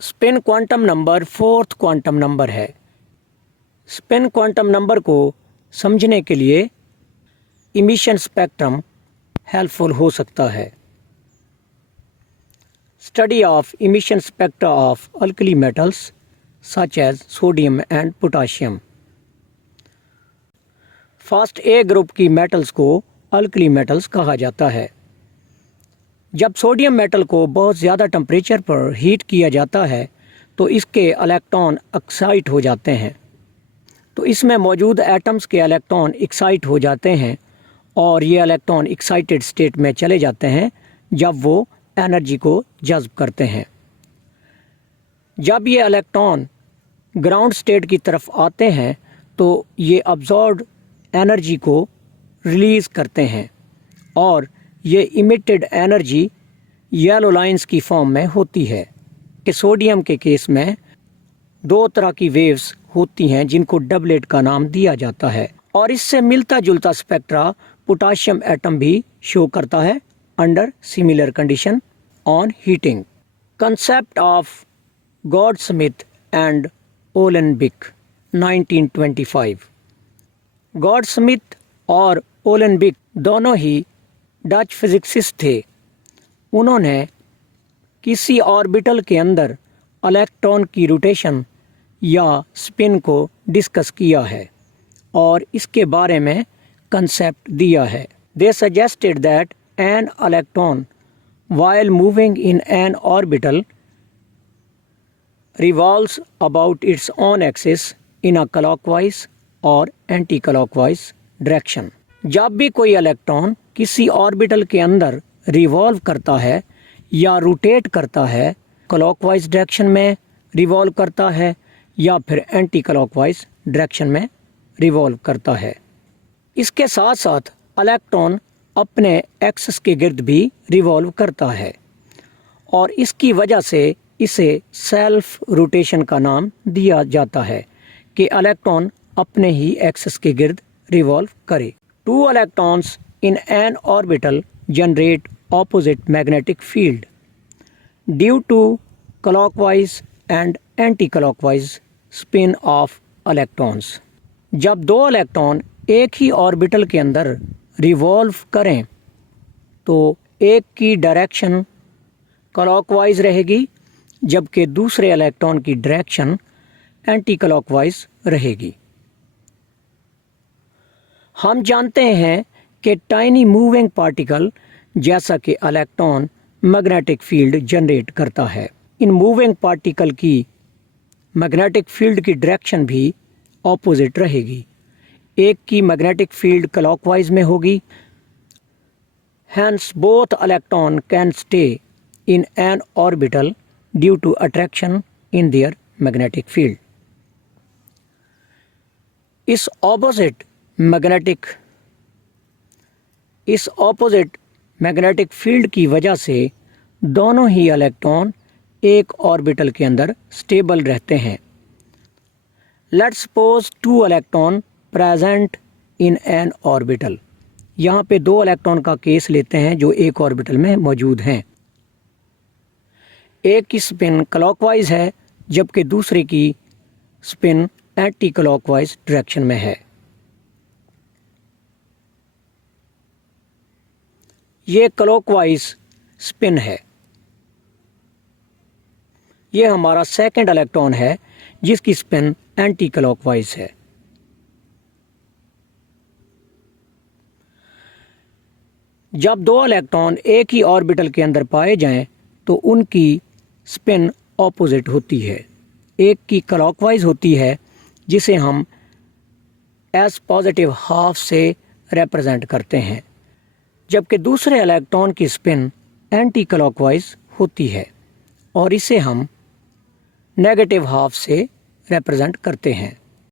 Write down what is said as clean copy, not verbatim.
Spin quantum number fourth quantum number है। Spin quantum number को समझने के लिए इमिशन स्पेक्ट्रम हेल्पफुल हो सकता है। Study of emission spectra of alkali metals such as sodium and potassium. First A group की मेटल्स को अल्कली मेटल्स कहा जाता है। जब सोडियम मेटल को बहुत ज़्यादा टेम्परेचर पर हीट किया जाता है तो इसके इलेक्ट्रॉन एक्साइट हो जाते हैं। तो इसमें मौजूद एटम्स के इलेक्ट्रॉन एक्साइट हो जाते हैं और ये इलेक्ट्रॉन एक्साइटेड स्टेट में चले जाते हैं जब वो एनर्जी को जज्ब करते हैं। जब ये इलेक्ट्रॉन ग्राउंड स्टेट की तरफ आते हैं तो ये अब्जॉर्ब्ड एनर्जी को रिलीज़ करते हैं और ये इमिटेड एनर्जी येलो लाइंस की फॉर्म में होती है। कि सोडियम के केस में दो तरह की वेव्स होती हैं जिनको डबलेट का नाम दिया जाता है और इससे मिलता जुलता स्पेक्ट्रा पोटाशियम एटम भी शो करता है under similar condition on heating. Concept of Goudsmit and Uhlenbeck 1925। Goudsmit और ओलेनबिक दोनों ही डच फिजिसिस्ट थे। उन्होंने किसी ऑर्बिटल के अंदर इलेक्ट्रॉन की रोटेशन या स्पिन को डिस्कस किया है और इसके बारे में कंसेप्ट दिया है। दे suggested that an electron while moving in an orbital revolves about its own axis in a clockwise or anti-clockwise direction। जब भी कोई इलेक्ट्रॉन किसी ऑर्बिटल के अंदर रिवॉल्व करता है या रोटेट करता है, क्लॉकवाइज डायरेक्शन में रिवॉल्व करता है या फिर एंटी क्लॉकवाइज डायरेक्शन में रिवॉल्व करता है। इसके साथ साथ इलेक्ट्रॉन अपने एक्सिस के गिर्द भी रिवॉल्व करता है और इसकी वजह से इसे सेल्फ रोटेशन का नाम दिया जाता है कि इलेक्ट्रॉन अपने ही एक्सिस के गिर्द रिवॉल्व करे। Two electrons in an orbital generate opposite magnetic field due to clockwise and anti clockwise spin of electrons. जब दो इलेक्ट्रॉन एक ही ऑर्बिटल के अंदर रिवॉल्व करें तो एक की डायरेक्शन क्लॉकवाइज रहेगी जबकि दूसरे इलेक्ट्रॉन की डायरेक्शन एंटी क्लॉकवाइज रहेगी। हम जानते हैं कि टाइनी मूविंग पार्टिकल जैसा कि इलेक्ट्रॉन मैग्नेटिक फील्ड जनरेट करता है। इन मूविंग पार्टिकल की मैग्नेटिक फील्ड की डायरेक्शन भी ऑपोजिट रहेगी। एक की मैग्नेटिक फील्ड क्लॉकवाइज में होगी। Hence both electron can stay in an orbital due to attraction in their magnetic field। इस ऑपोजिट मैग्नेटिक फील्ड की वजह से दोनों ही इलेक्ट्रॉन एक ऑर्बिटल के अंदर स्टेबल रहते हैं। Let's suppose two electron present in an orbital. यहाँ पे दो इलेक्ट्रॉन का केस लेते हैं जो एक ऑर्बिटल में मौजूद हैं। एक की स्पिन क्लॉकवाइज है जबकि दूसरे की स्पिन एंटी क्लॉकवाइज डायरेक्शन में है। ये क्लॉकवाइज स्पिन है। ये हमारा सेकंड इलेक्ट्रॉन है जिसकी स्पिन एंटी क्लॉकवाइज है। जब दो इलेक्ट्रॉन एक ही ऑर्बिटल के अंदर पाए जाएं तो उनकी स्पिन ऑपोजिट होती है। एक की क्लॉकवाइज होती है जिसे हम एस पॉजिटिव हाफ से रिप्रेजेंट करते हैं जबकि दूसरे इलेक्ट्रॉन की स्पिन एंटी क्लॉकवाइज होती है और इसे हम नेगेटिव हाफ से रिप्रेजेंट करते हैं।